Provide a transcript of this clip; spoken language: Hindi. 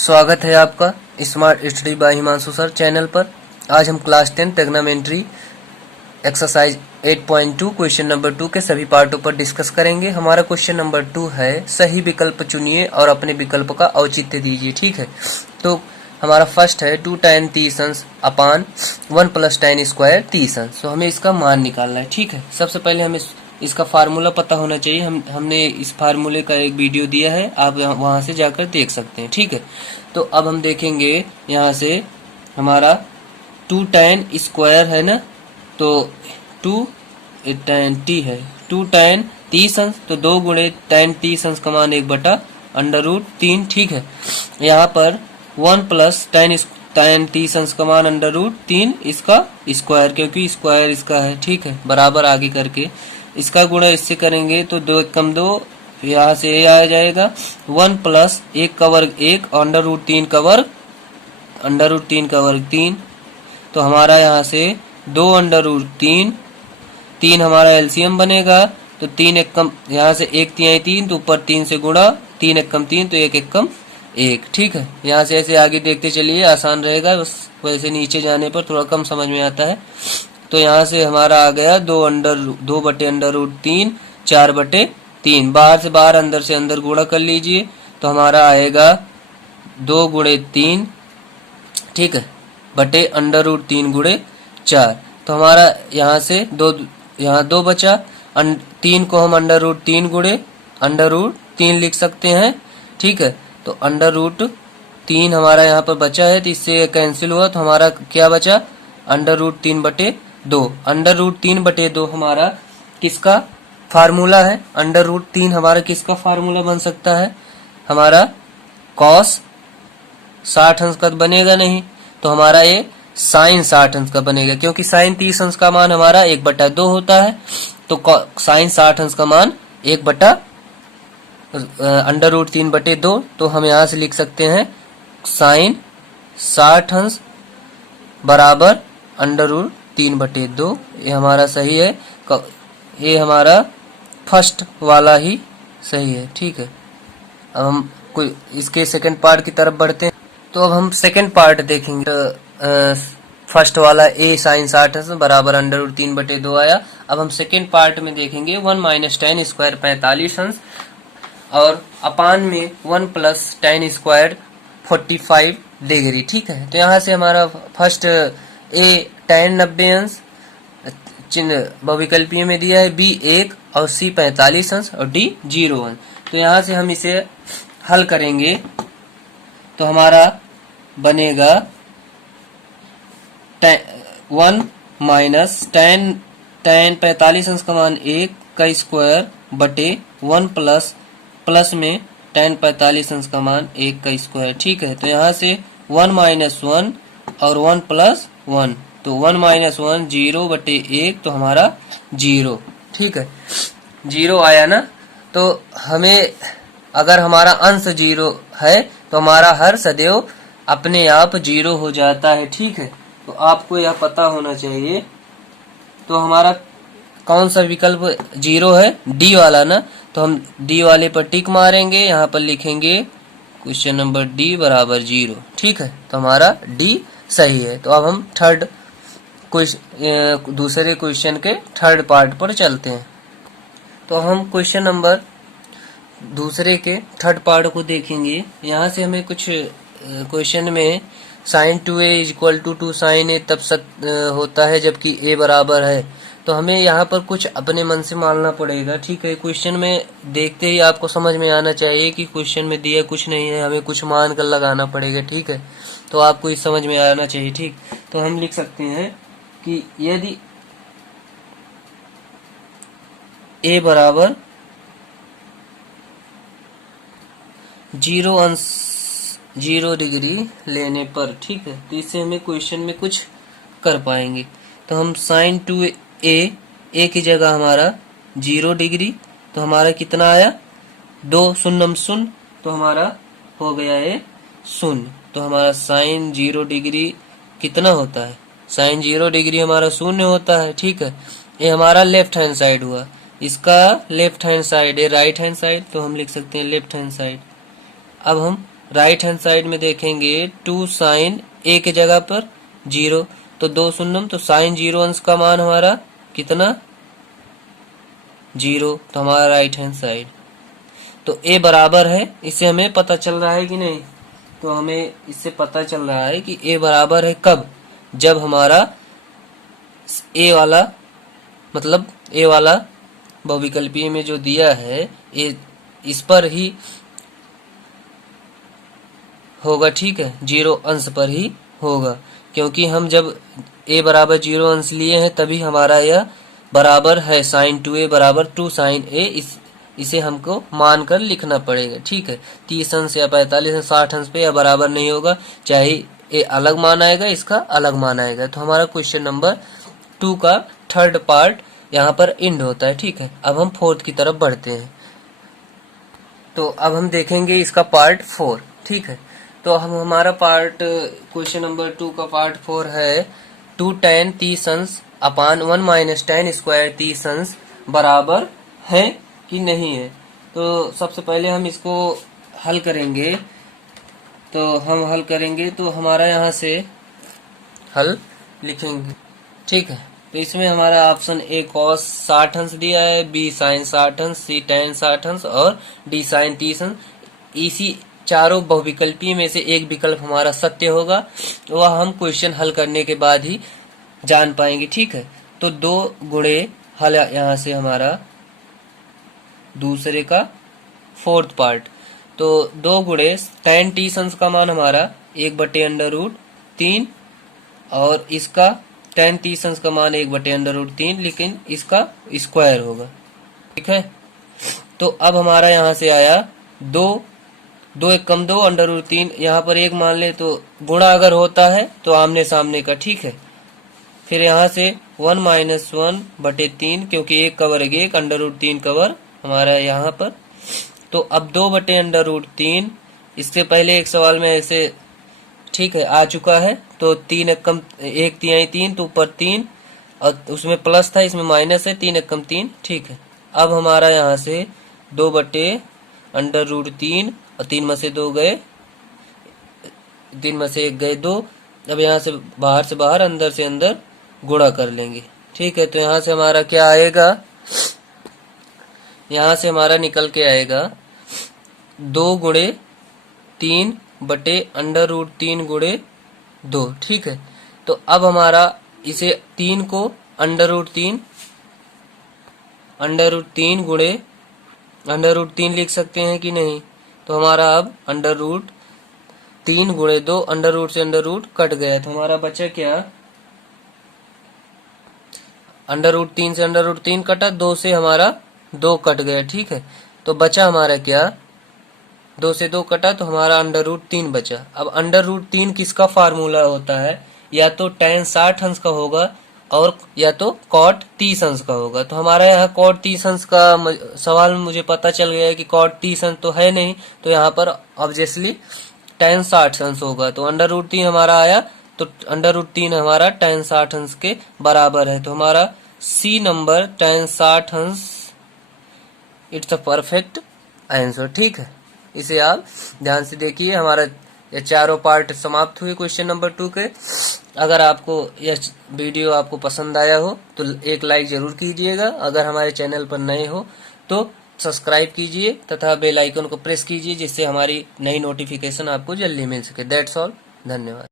स्वागत है आपका smart study bye Himanshu sir channel पर। आज हम class 10 trigonometry exercise 8.2 question number 2 के सभी पार्टों पर डिस्कस करेंगे। हमारा क्वेश्चन नंबर 2 है सही विकल्प चुनिए और अपने विकल्प का औचित्य दीजिए। ठीक है, तो हमारा फर्स्ट है 2 tan 30 अंश अपान 1 + tan स्क्वायर 30 अंश। तो हमें इसका मान निकालना है। ठीक है, सबसे पहले हमें इसका फार्मूला पता होना चाहिए। हमने इस फार्मूले का एक वीडियो दिया है, आप वहां से जाकर देख सकते हैं। ठीक है, तो अब हम देखेंगे यहाँ से हमारा 2 tan स्क्वायर है ना, तो 2 tan t है 2 tan 30 अंश, तो 2 गुणे tan 30 अंश का मान 1/√3। ठीक है, यहाँ पर 1 + tan 30 अंश का मान √3 इसका स्क्वायर, क्योंकि स्क्वायर इसका है। ठीक है, बराबर आगे करके इसका गुणा इससे करेंगे तो 2 × 2 यहाँ से ये आ जाएगा 1 + 1 का वर्ग 1 √3 का वर्ग 3। तो हमारा यहाँ से 2 √3 3 हमारा एलसीएम बनेगा। तो 3 एकम यहाँ से 1 तिहाई 3, तो ऊपर 3 से गुणा 3 एकम 3, तो 1 एकम 1। ठीक है, यहाँ से ऐसे आगे देखते चलिए, आसान रहेगा। बस वैसे नीचे जाने पर थोड़ा कम समझ में आता है। तो यहाँ से हमारा आ गया 2/√3 4/3। बाहर से बाहर अंदर से अंदर गुणा कर लीजिए, तो हमारा आएगा 2 × 3, ठीक है, बटे √3 × 4। तो हमारा यहाँ से यहाँ 2 बचा। 3 को हम √3 गुणे √3 लिख सकते हैं। ठीक है, तो √3 हमारा यहाँ पर बचा है, तो इससे कैंसिल हुआ, तो हमारा क्या बचा √3/2। √3/2 हमारा किसका फार्मूला है? √3 हमारा किसका फार्मूला बन सकता है? हमारा cos 60 अंश का बनेगा नहीं, तो हमारा ये sin 60 अंश का बनेगा, क्योंकि sin 30 अंश का मान हमारा 1/2 होता है। तो sin 60 अंश का मान 1/√3/2। तो हम यहाँ से लिख सकते हैं sin 60 अंश बराबर √3/2। ये हमारा सही है, ये हमारा फर्स्ट वाला ही सही है। ठीक है, अब हम कोई इसके सेकंड पार्ट की तरफ बढ़ते हैं। तो अब हम सेकंड पार्ट देखेंगे। फर्स्ट वाला a sin 60 अंश बराबर √3/2 आया। अब हम सेकंड पार्ट में देखेंगे 1 - tan स्क्वायर 45 अंश और अपान में 1 + tan स्क्वायर 45 डिग्री। ठीक है, तो यहाँ से हमारा फर्स्ट a tan 90 अंश चिन्ह बहुविकल्पीय में दिया है, b 1 और c 45 अंश और d 0 अंश। तो यहाँ से हम इसे हल करेंगे तो हमारा बनेगा 1 - tan 45 अंश का मान 1 का स्क्वायर बटे 1 प्लस में tan 45 अंश का मान 1 का स्क्वायर। ठीक है, तो यहाँ से 1 - 1 और 1 + 1, तो 1 - 1 0/1, तो हमारा 0। ठीक है, 0 आया ना। तो हमें अगर हमारा अंश 0 है तो हमारा हर सदैव अपने आप 0 हो जाता है। ठीक है, तो आपको यह पता होना चाहिए। तो हमारा कौन सा विकल्प 0 है? डी वाला ना, तो हम डी वाले पर टिक मारेंगे, यहाँ पर लिखेंगे क्वेश्चन नंबर डी बराबर 0। ठीक है, तो हमारा डी सही है। तो अब हम दूसरे क्वेश्चन के थर्ड पार्ट पर चलते हैं। तो हम क्वेश्चन नंबर दूसरे के थर्ड पार्ट को देखेंगे। यहाँ से हमें कुछ क्वेश्चन में sin 2a = 2 sin a तब होता है जबकि a बराबर है। तो हमें यहाँ पर कुछ अपने मन से मानना पड़ेगा। ठीक है, क्वेश्चन में देखते ही आपको समझ में आना चाहिए कि क्वेश्चन में दिया कुछ नहीं है, हमें कुछ मान कर लगाना पड़ेगा। ठीक है, तो आपको इस समझ में आना चाहिए। ठीक, तो हम लिख सकते हैं कि यदि a बराबर 0 अंश 0 डिग्री लेने पर, ठीक है, तो इससे हमें क्वेश्चन में कुछ कर पाएंगे। तो हम sin 2a की जगह हमारा 0 डिग्री, तो हमारा कितना आया 2 0 0, तो हमारा हो गया ये 0। तो हमारा sin 0 डिग्री कितना होता है? sin 0 डिग्री हमारा 0 होता है। ठीक है, ये हमारा लेफ्ट हैंड साइड हुआ, इसका लेफ्ट हैंड साइड है राइट हैंड साइड, तो हम लिख सकते हैं लेफ्ट हैंड साइड। अब हम राइट हैंड साइड में देखेंगे 2 साइन ए के जगह पर 0, तो 2 शून्यम, तो साइन 0 अंश का मान हमारा कितना 0, तो हमारा राइट हैंड साइड। तो ए बराबर है, इससे हमें पता चल रहा है कि नहीं, तो हमें इससे पता चल रहा है कि ए बराबर है कब, जब हमारा ए वाला मतलब ए वाला बहुविकल्पीय में जो दिया है ए इस पर ही होगा, ठीक है, 0 अंश पर ही होगा, क्योंकि हम जब a बराबर 0 अंश लिए हैं तभी हमारा यह बराबर है sin 2a बराबर 2 sin a, इसे हमको मानकर लिखना पड़ेगा, ठीक है। 30 अंश या 45 अंश 60 अंश पे यह बराबर नहीं होगा, चाहे a अलग मान आएगा, इसका अलग मान आएगा। तो हमारा क्वेश्चन नंबर 2 का थर्ड पार्ट यहाँ पर एंड होता है, ठीक है। अब हम फोर्थ की तरफ बढ़ते हैं, तो अब हम देखेंगे इसका पार्ट 4, ठीक है। तो हम हमारा पार्ट क्वेश्चन नंबर 2 का पार्ट 4 है 2 tan 30 अंश अपान 1 माइनस tan स्क्वायर 30 अंश बराबर है कि नहीं है। तो सबसे पहले हम इसको हल करेंगे, तो हम हल करेंगे तो हमारा यहाँ से हल लिखेंगे, ठीक है। तो इसमें हमारा ऑप्शन ए cos 60 अंश दिया है, बी sin 60 अंश, सी tan 60 अंश और डी sin 30 अंश। इसी चारों बहुविकल्पीय में से एक विकल्प हमारा सत्य होगा, वह हम क्वेश्चन हल करने के बाद ही जान पाएंगे, ठीक है। तो 2 गुणे हल यहाँ से हमारा दूसरे का फोर्थ पार्ट, तो 2 गुणे tan 30 अंश का मान हमारा 1/√3 और इसका tan 30 अंश का मान 1/√3, लेकिन इसका स्क्वायर होगा, ठीक है। तो अब हमारा यहाँ से आया 2 1 कम 2 √3, यहाँ पर 1 मान ले तो गुणा अगर होता है तो आमने सामने का, ठीक है। फिर यहाँ से 1 माइनस 1/3, क्योंकि 1 कवर 1 √3 कवर हमारा यहाँ पर, तो अब 2/√3, इससे पहले एक सवाल में ऐसे, ठीक है, आ चुका है। तो 3 1 कम 1 3 3, तो ऊपर 3 और उसमें प्लस था, इसमें माइनस है, 3 1 कम 3, ठीक है। अब हमारा यहाँ से 2/√3 और 3 में से 2 गए, 3 में से 1 गए 2। अब यहाँ से बाहर अंदर से अंदर गुणा कर लेंगे, ठीक है। तो यहाँ से हमारा क्या आएगा, यहाँ से हमारा निकल के आएगा 2 गुणे 3/√3 गुणे 2, ठीक है। तो अब हमारा इसे 3 को √3 गुणे √3 लिख सकते हैं कि नहीं। तो हमारा अब √3 गुणे 2, अंडर से अंडर कट गया, तो हमारा बचा क्या, √3 से √3 कटा, 2 से हमारा 2 कट गया, ठीक है। तो बचा हमारा क्या, 2 से 2 कटा तो हमारा √3 बचा। अब √3 किसका फार्मूला होता है, या तो tan 60 अंश का होगा और या तो cot 30 अंश का होगा। तो हमारा यहाँ cot 30 अंश का सवाल में मुझे पता चल गया है कि cot 30 अंश तो है नहीं, तो यहाँ पर ऑब्वियसली tan 60 अंश होगा। तो √3 हमारा आया, तो √3 हमारा tan 60 अंश के बराबर है। तो हमारा सी नंबर tan 60 अंश इट्स अ परफेक्ट आंसर, ठीक है। इसे आप ध्यान से देखिए। हमारा ये चारों पार्ट समाप्त हुए क्वेश्चन नंबर 2 के। अगर आपको यह वीडियो आपको पसंद आया हो तो एक लाइक जरूर कीजिएगा। अगर हमारे चैनल पर नए हो तो सब्सक्राइब कीजिए तथा बेल आइकन को प्रेस कीजिए, जिससे हमारी नई नोटिफिकेशन आपको जल्दी मिल सके। दैट्स ऑल, धन्यवाद।